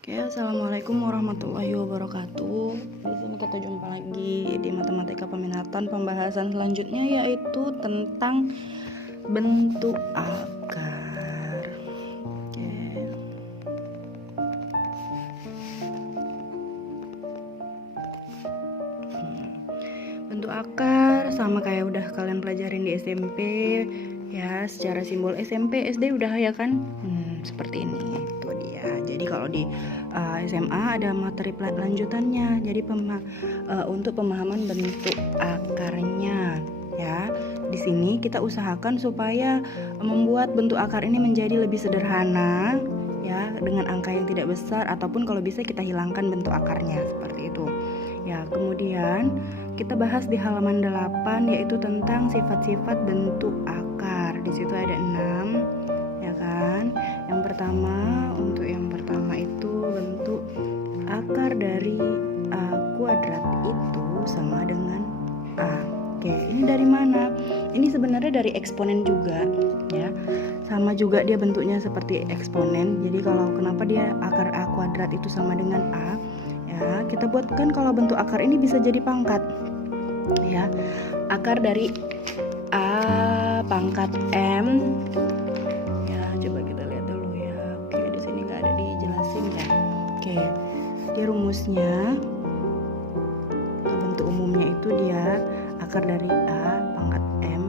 Oke, assalamualaikum warahmatullahi wabarakatuh. Di sini kita jumpa lagi di matematika peminatan. Pembahasan selanjutnya yaitu tentang bentuk akar. Oke. Bentuk akar sama kayak udah kalian pelajarin di SMP ya, secara simbol SMP, SD udah ya kan? Seperti ini. Itu dia. Jadi kalau di SMA ada materi lanjutannya. Jadi untuk pemahaman bentuk akarnya ya. Di sini kita usahakan supaya membuat bentuk akar ini menjadi lebih sederhana ya, dengan angka yang tidak besar, ataupun kalau bisa kita hilangkan bentuk akarnya seperti itu. Ya, kemudian kita bahas di halaman 8 yaitu tentang sifat-sifat bentuk akar. Di situ ada 6 ya kan. Yang pertama itu bentuk akar dari A kuadrat itu sama dengan A. Oke, ini dari mana? Ini sebenarnya dari eksponen juga ya. Sama juga dia bentuknya seperti eksponen. Jadi kalau kenapa dia akar A kuadrat itu sama dengan A? Ya, kita buatkan kalau bentuk akar ini bisa jadi pangkat. Ya. Akar dari A pangkat M. Ya, coba kita lihat dulu ya. Oke, di sini nggak ada dijelasin ya. Oke. Dia rumusnya bentuk umumnya itu dia akar dari A pangkat M.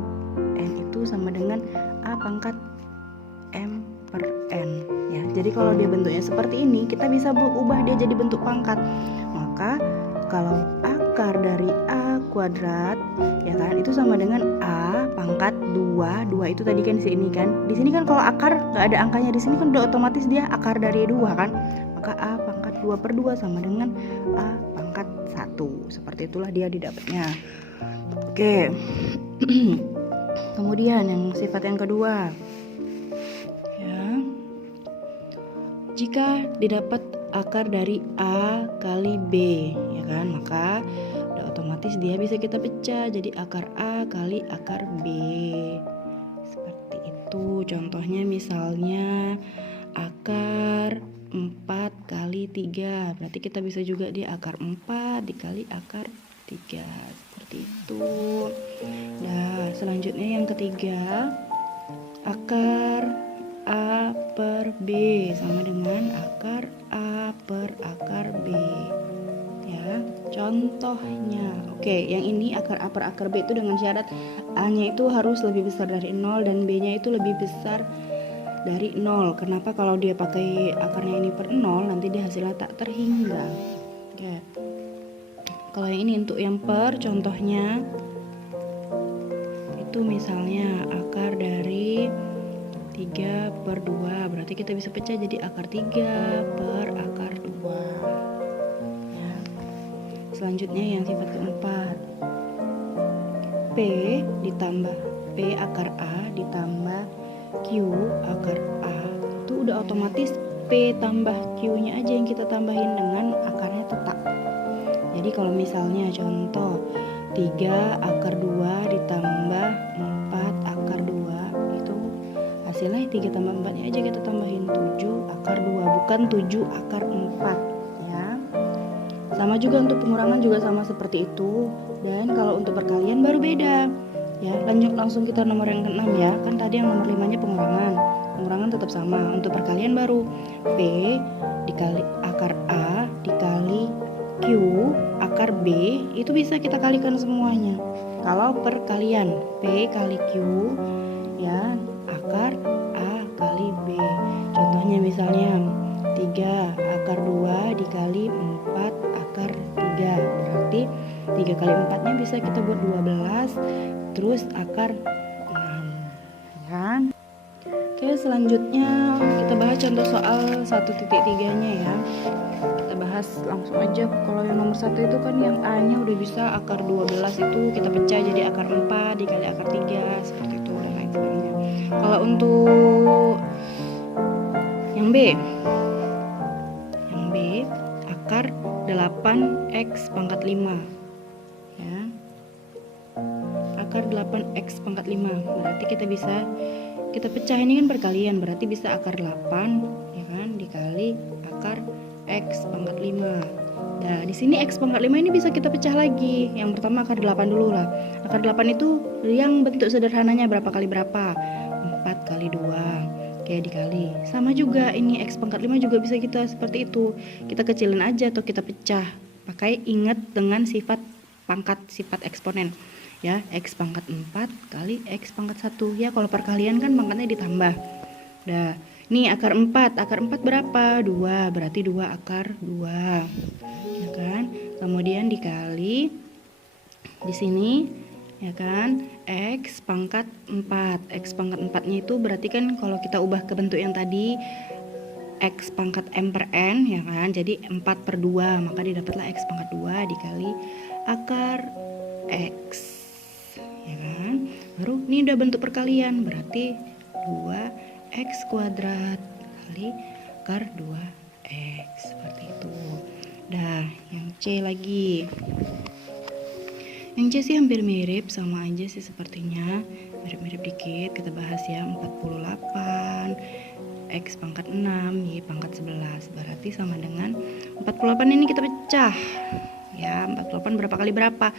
N itu sama dengan A pangkat M per N ya. Jadi kalau dia bentuknya seperti ini, kita bisa ubah dia jadi bentuk pangkat. Maka kalau akar dari A kuadrat ya kan itu sama dengan A pangkat 2. 2 itu tadi kan di sini kan. Di sini kan kalau akar nggak ada angkanya, di sini kan udah otomatis dia akar dari 2 kan. Maka A pangkat 2 per 2 sama dengan A pangkat 1. Seperti itulah dia didapatnya. Oke. Kemudian yang sifat yang kedua. Ya. Jika didapat akar dari A kali B ya kan, maka udah otomatis dia bisa kita pecah jadi akar A kali akar B. Seperti itu. Contohnya misalnya akar 4 kali 3. Berarti kita bisa juga dia akar 4 dikali akar 3. Seperti itu. Nah, selanjutnya yang ketiga, akar A per B sama dengan akar A per akar B ya. Contohnya, oke, yang ini akar A per akar B itu dengan syarat A-nya itu harus lebih besar dari 0 dan B-nya itu lebih besar dari 0. Kenapa? Kalau dia pakai akarnya ini per 0, nanti dia hasilnya tak terhingga. Oke. Kalau yang ini untuk yang per, contohnya itu misalnya akar dari 3 per 2, berarti kita bisa pecah jadi akar 3 per akar 2 ya. Selanjutnya yang sifat keempat, P ditambah P akar A ditambah Q akar A, itu udah otomatis P tambah Q nya aja yang kita tambahin dengan akarnya tetap. Jadi kalau misalnya contoh 3 akar 2 ditambah 4 akar 2, itu hasilnya 3 tambah 4 nya aja kita tambahin 7 akar 2, bukan 7 akar 4 ya. Sama juga untuk pengurangan juga sama seperti itu. Dan kalau untuk perkalian baru beda ya. Lanjut langsung kita nomor yang ke-6 ya. Kan tadi yang nomor 5 nya pengurangan tetap sama. Untuk perkalian baru P dikali akar A dikali Q akar B, itu bisa kita kalikan semuanya. Kalau perkalian P kali Q ya akar A kali B. Contohnya misalnya 3 akar 2 dikali 4 akar 3. Berarti 3 kali 4 nya bisa kita buat 12. Terus akar 6 kan. Oke, selanjutnya kita bahas contoh soal 1.3 nya ya. Kita bahas langsung aja. Kalau yang nomor 1 itu kan yang A nya udah bisa akar 12 itu kita pecah jadi akar 4 dikali akar 3 seperti itu dan lain sebagainya. Kalau untuk yang B akar 8x pangkat 5 ya. Akar 8x pangkat 5 berarti kita pecah, ini kan perkalian, berarti bisa akar 8 ya kan dikali akar X pangkat 5. Nah, di sini X pangkat 5 ini bisa kita pecah lagi. Yang pertama akar 8 dulu lah. Akar 8 itu yang bentuk sederhananya berapa kali berapa? 4 kali 2. Oke, dikali. Sama juga ini X pangkat 5 juga bisa kita seperti itu. Kita kecilin aja atau kita pecah. Pakai ingat dengan sifat pangkat, sifat eksponen. Ya, X pangkat 4 kali X pangkat 1. Ya, kalau perkalian kan pangkatnya ditambah. Nah, ini akar 4. Akar 4 berapa? 2. Berarti 2 akar 2. Ya kan? Kemudian dikali di sini, ya kan? X pangkat 4. X pangkat 4-nya itu berarti kan kalau kita ubah ke bentuk yang tadi X pangkat M per N, ya kan? Jadi 4/2, maka didapatlah X pangkat 2 dikali akar X. Ya kan? Baru ini udah bentuk perkalian, berarti 2x kuadrat kali akar 2x, seperti itu. Dah, yang C lagi. Yang C sih hampir mirip, sama aja sih sepertinya. Mirip-mirip dikit, kita bahas ya. 48 X pangkat 6 Y pangkat 11, berarti sama dengan 48 ini kita pecah. Ya, 48 berapa kali berapa?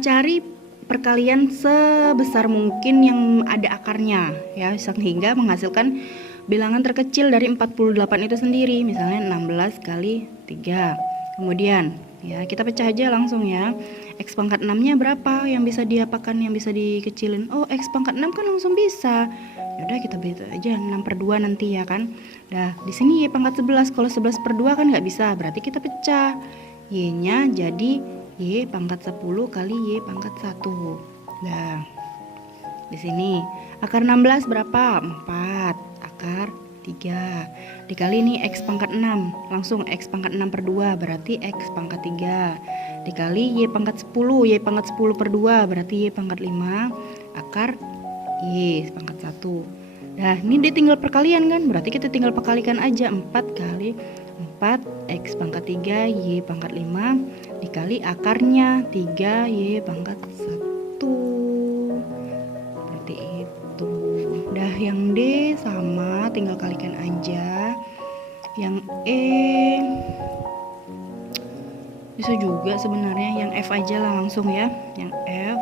Cari perkalian sebesar mungkin yang ada akarnya, ya, sehingga menghasilkan bilangan terkecil dari 48 itu sendiri, misalnya 16 kali 3. Kemudian ya kita pecah aja langsung ya. X pangkat 6-nya berapa yang bisa diapakan, yang bisa dikecilin? Oh, X pangkat 6 kan langsung bisa. Yaudah kita beda aja 6/2 nanti ya kan. Nah, di sini Y pangkat 11, kalau 11/2 kan nggak bisa, berarti kita pecah. Y-nya jadi Y pangkat 10 kali Y pangkat 1. Nah, di sini akar 16 berapa? 4. Akar 3 dikali ini X pangkat 6, langsung X pangkat 6/2 berarti X pangkat 3 dikali Y pangkat 10, Y pangkat 10/2 berarti Y pangkat 5 akar Y pangkat 1. Nah, ini dia tinggal perkalian kan, berarti kita tinggal perkalikan aja. 4 kali 4 X pangkat 3 Y pangkat 5 dikali akarnya 3 Y pangkat 1, seperti itu. Dah, yang D sama, tinggal kalikan aja. Yang E bisa juga sebenarnya, yang F aja lah langsung ya. Yang F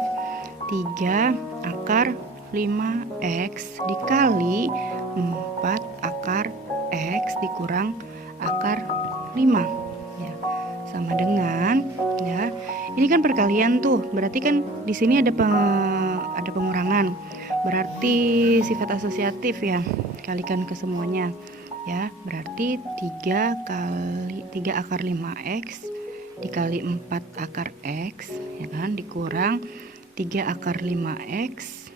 3 akar 5X dikali 4 akar X dikurang akar 5, ya, sama dengan, ya, ini kan perkalian tuh, berarti kan di sini ada pengurangan, berarti sifat asosiatif ya, kalikan ke semuanya ya, berarti 3 akar 5X dikali 4 akar X, ya kan, dikurang 3 akar 5X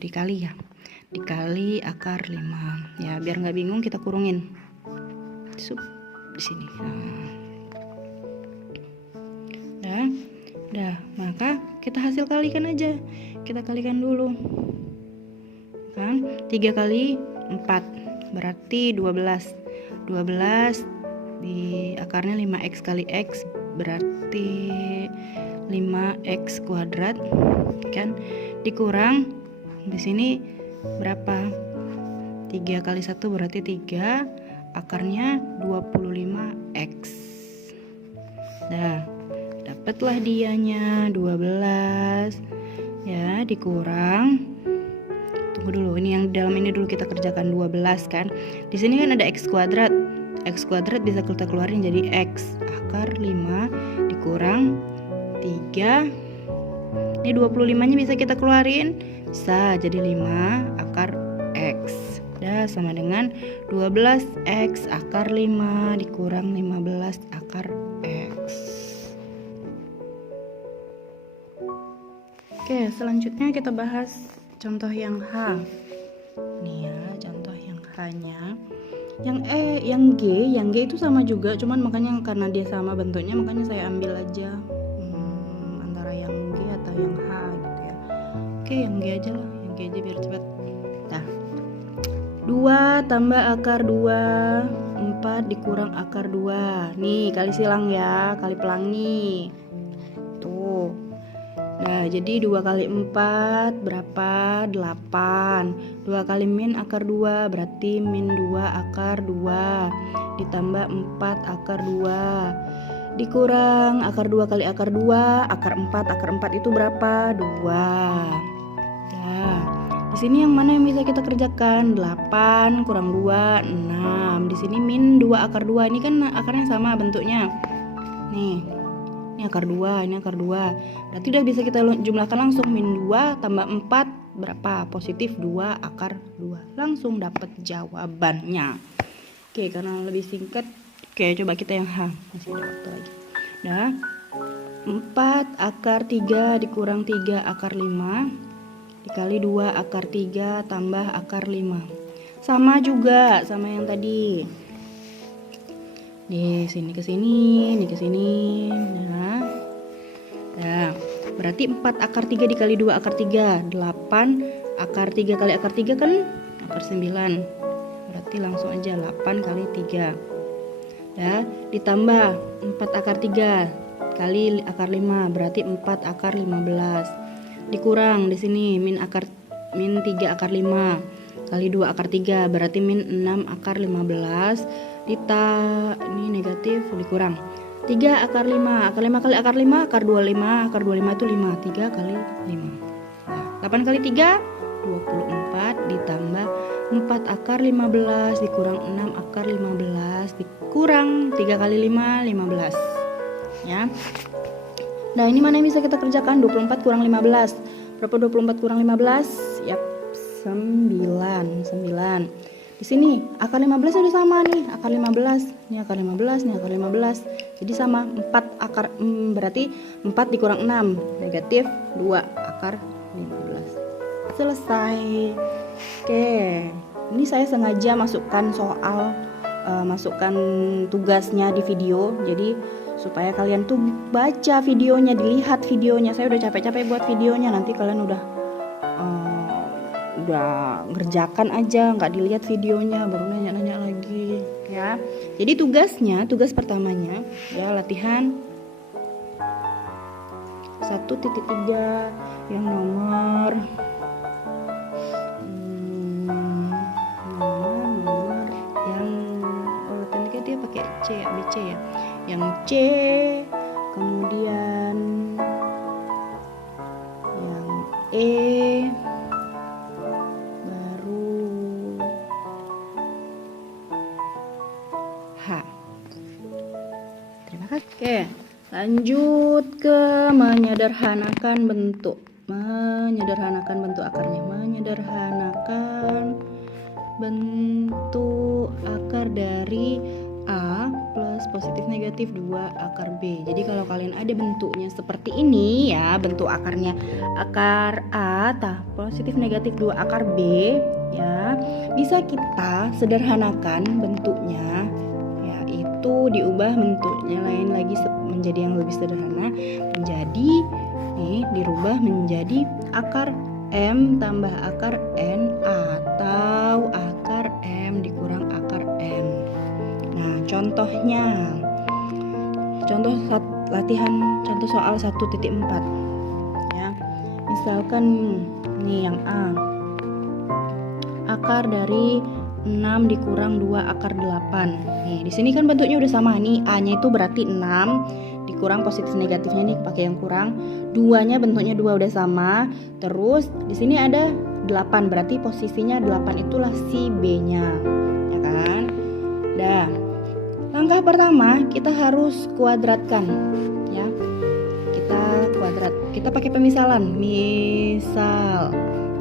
dikali ya, dikali akar 5 ya, biar nggak bingung kita kurungin di sini. Dah, maka kita hasil kalikan aja, kita kalikan dulu kan. 3 kali 4 berarti 12 di akarnya 5X kali X berarti 5X kuadrat kan, dikurang di sini berapa, 3 kali 1 berarti 3, akarnya 25X. Nah, dapatlah dianya 12 ya, dikurang, tunggu dulu, ini yang dalam ini dulu kita kerjakan 12 kan. Di sini kan ada X kuadrat. X kuadrat bisa kita keluarin jadi X akar 5 dikurang 3. Ini 25-nya bisa kita keluarin, bisa jadi 5 akar X. Dah, sama dengan 12X akar 5 dikurang 15 akar X. Oke, selanjutnya kita bahas contoh yang H. Nih ya, contoh yang H-nya. Yang G itu sama juga, cuman makanya karena dia sama bentuknya makanya saya ambil aja antara yang G atau yang H gitu ya. Oke, yang G aja lah, yang G aja biar cepat. Nah, 2 tambah akar 2 4 dikurang akar 2. Nih, kali silang ya, kali pelangi. Tuh. Nah, jadi 2 kali 4 berapa? 8. 2 kali min akar 2 berarti min 2 akar 2. Ditambah 4 akar 2. Dikurang akar 2 kali akar 2, akar 4. Akar 4 itu berapa? 2. Nah, di sini yang mana yang bisa kita kerjakan? 8 kurang 2, 6. Di sini min 2 akar 2. Ini kan akarnya sama bentuknya. Nih. Ini akar 2, ini akar 2. Berarti udah bisa kita jumlahkan langsung. Min 2 tambah 4 berapa? Positif 2 akar 2. Langsung dapat jawabannya. Oke, karena lebih singkat, oke coba kita yang H. Masih ada waktu lagi. Nah, 4 akar 3 dikurang 3 akar 5 dikali 2 akar 3 tambah akar 5. Sama juga sama yang tadi. Di sini ke sini, ini ke sini. Nah, berarti 4 akar 3 dikali 2 akar 3, 8 akar 3 kali akar 3 kan akar 9. Berarti langsung aja 8 kali 3. Ya, ditambah 4 akar 3 kali akar 5 berarti 4 akar 15. Dikurang di sini min 3 akar 5 kali 2 akar 3 berarti min 6 akar 15. Ini negatif dikurang 3 akar 5. Akar 5 kali akar 5 akar 25. Akar 25 itu 5. 3 kali 5. Nah, 8 kali 3 24 ditambah 4 akar 15 dikurang 6 akar 15 dikurang 3 kali 5 15. Ya. Nah, ini mana yang bisa kita kerjakan? 24 kurang 15. Berapa 24 kurang 15? Yap, 9. Di sini akar 15 udah sama nih, akar 15. Ini akar 15, ini akar 15. Jadi sama 4 akar berarti 4 dikurang 6, negatif 2 akar 15. Selesai. Oke. Ini saya sengaja masukkan masukkan tugasnya di video. Jadi supaya kalian tuh baca videonya, dilihat videonya. Saya udah capek-capek buat videonya, nanti kalian udah ngerjakan aja, nggak dilihat videonya, baru nanya-nanya lagi ya. Jadi tugas pertamanya ya latihan 1.3 yang nomor yang tadi dia pakai C ya, BC ya, yang C, kemudian yang E, Terima kasih. Oke, lanjut ke menyederhanakan bentuk. Menyederhanakan bentuk akarnya. Menyederhanakan bentuk akar dari A plus positif negatif 2 akar B. Jadi kalau kalian ada bentuknya seperti ini ya, bentuk akarnya akar A positif negatif 2 akar B ya, bisa kita sederhanakan bentuknya, yaitu diubah bentuknya lain lagi menjadi yang lebih sederhana, menjadi dirubah menjadi akar M tambah akar N atau akar M dikurang akar N. Nah, contohnya, contoh soal 1.4 ya. Misalkan ini yang A, akar dari 6 dikurang 2 akar 8. Nih, di sini kan bentuknya udah sama nih. A-nya itu berarti 6 dikurang positif negatifnya nih pakai yang kurang. 2-nya bentuknya 2 udah sama. Terus di sini ada 8, berarti posisinya 8 itulah si B-nya. Ya kan? Dah. Langkah pertama kita harus kuadratkan ya. Kita pakai pemisalan. Misal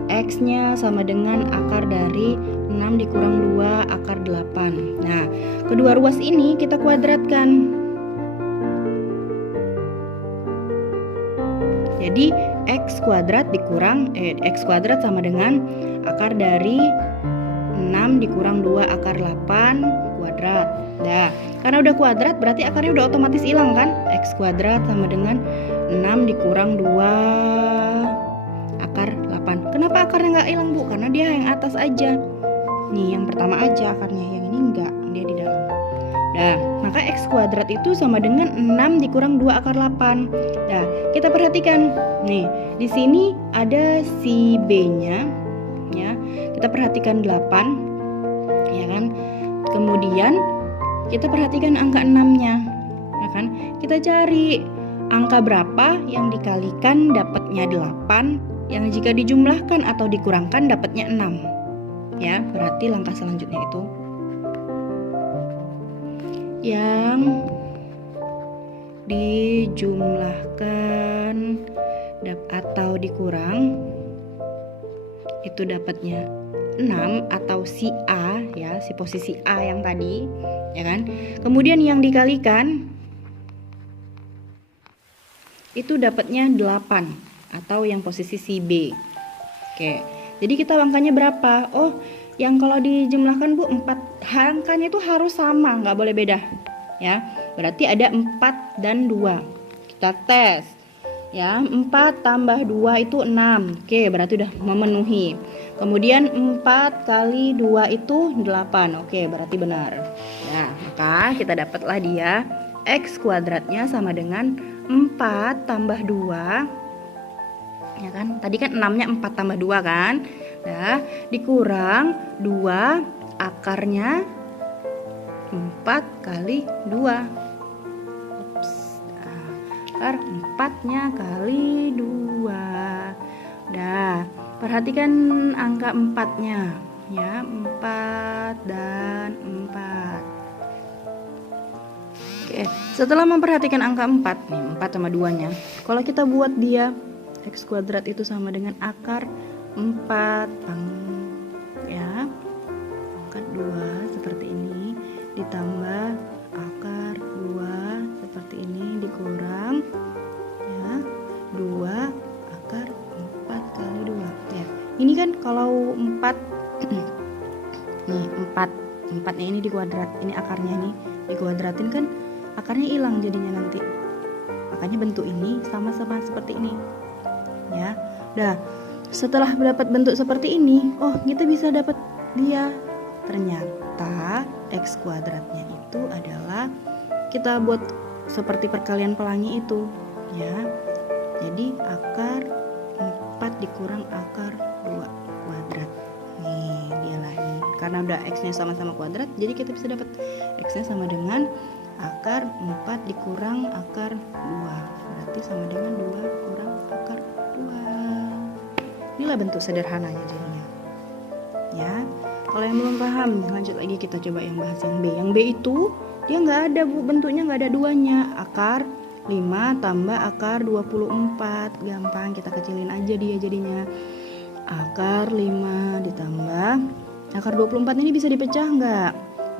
X-nya sama dengan akar dari 6 dikurang 2 akar 8. Nah, kedua ruas ini kita kuadratkan. Jadi X kuadrat dikurang X kuadrat sama dengan akar dari 6 dikurang 2 akar 8 kuadrat. Nah, karena udah kuadrat berarti akarnya udah otomatis hilang kan? X kuadrat sama dengan 6 dikurang 2 akar 8. Kenapa akarnya nggak hilang, Bu? Karena dia yang atas aja. Nih, yang pertama aja akarnya, yang ini enggak, dia di dalam. Nah, Maka X kuadrat itu sama dengan 6 dikurang 2 akar 8. Nah, kita perhatikan. Nih, di sini ada si B-nya ya. Kita perhatikan 8 ya kan. Kemudian kita perhatikan angka 6-nya ya kan. Kita cari angka berapa yang dikalikan dapatnya 8, yang jika dijumlahkan atau dikurangkan dapatnya 6. Ya, berarti langkah selanjutnya itu yang dijumlahkan atau dikurang itu dapatnya 6 atau si A ya, si posisi A yang tadi ya kan. Kemudian yang dikalikan itu dapatnya 8 atau yang posisi si B. Oke. Jadi kita angkanya berapa? Oh, yang kalau dijumlahkan Bu 4, angkanya itu harus sama, nggak boleh beda ya. Berarti ada 4 dan 2. Kita tes ya, 4 tambah 2 itu 6. Oke, berarti udah memenuhi. Kemudian 4 kali 2 itu 8. Oke, berarti benar. Nah, maka kita dapatlah dia X kuadratnya sama dengan 4 tambah 2 ya kan. Tadi kan 6-nya 4 tambah 2 kan. Nah, dikurang 2 akarnya 4 kali 2. Akar 4-nya kali 2. Dah, perhatikan angka 4-nya ya, 4 dan 4. Oke, setelah memperhatikan angka 4 nih, 4 sama 2-nya. Kalau kita buat dia X kuadrat itu sama dengan akar 4 ya, pangkat 2 seperti ini ditambah akar 2 seperti ini dikurang ya 2 akar 4 kali 2 ya. Ini kan kalau 4 nih 4-nya ini dikuadrat, ini akarnya nih dikuadratin kan akarnya hilang jadinya nanti. Makanya bentuk ini sama-sama seperti ini ya. Dah, setelah dapat bentuk seperti ini, oh kita bisa dapat dia. Ternyata X kuadratnya itu adalah, kita buat seperti perkalian pelangi itu ya. Jadi akar 4 dikurang akar 2 kuadrat. Nih dia lah ini. Karena udah X-nya sama-sama kuadrat, jadi kita bisa dapat X-nya sama dengan akar 4 dikurang akar 2. Berarti sama dengan 2 kurang akar 2. Inilah bentuk sederhananya jadinya ya. Kalau yang belum paham, lanjut lagi kita coba yang bahas yang B. Yang B itu dia nggak ada Bu, bentuknya nggak ada 2-nya. Akar 5 tambah akar 24. Gampang, kita kecilin aja dia jadinya. Akar 5 ditambah akar 24 ini bisa dipecah nggak?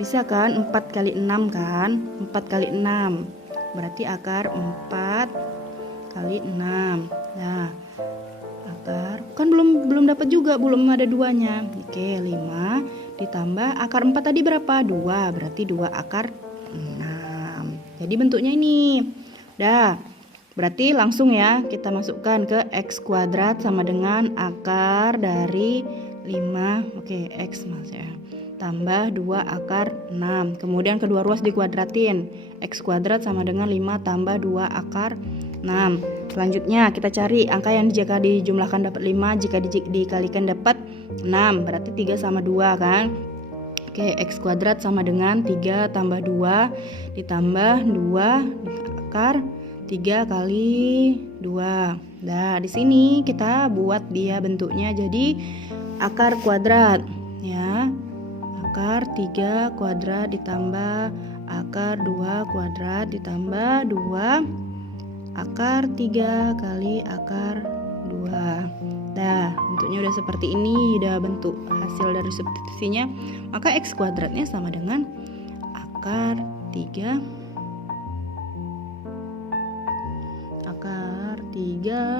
Bisa kan? 4 kali 6 kan? 4 kali 6 berarti akar 4 kali 6. Nah, akar kan belum dapat juga, belum ada 2-nya. Oke, 5 ditambah akar 4 tadi berapa? 2, berarti 2 akar 6. Jadi bentuknya ini. Dah, berarti langsung ya kita masukkan ke X kuadrat sama dengan akar dari 5. Oke, X mas ya. Tambah 2 akar 6. Kemudian kedua ruas dikuadratin. X kuadrat sama dengan 5 tambah 2 akar 6. Selanjutnya kita cari angka yang jika dijumlahkan dapat 5, jika dikalikan dapat 6. Berarti 3 sama 2 kan. Oke, X kuadrat sama dengan 3 tambah 2 ditambah 2 akar 3 kali 2. Nah, di sini kita buat dia bentuknya jadi akar kuadrat ya. Akar 3 kuadrat ditambah akar 2 kuadrat ditambah 2 akar 3 kali akar 2. Nah, bentuknya udah seperti ini, udah bentuk hasil dari substitusinya. Maka X kuadratnya sama dengan akar 3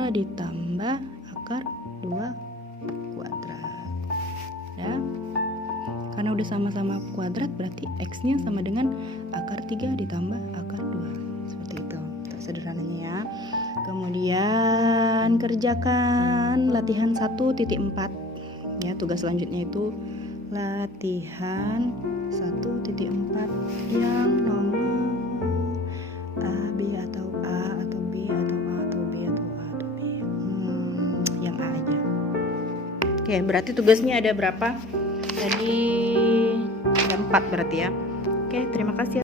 ditambah akar 2 kuadrat ya. Karena udah sama-sama kuadrat berarti X-nya sama dengan akar 3 ditambah akar 2. Seperti itu untuk sederhananya ya. Kemudian kerjakan latihan 1.4 ya. Tugas selanjutnya itu latihan 1.4 yang nomor Oke, berarti tugasnya ada berapa? Tadi ada 4 berarti ya. Oke, terima kasih.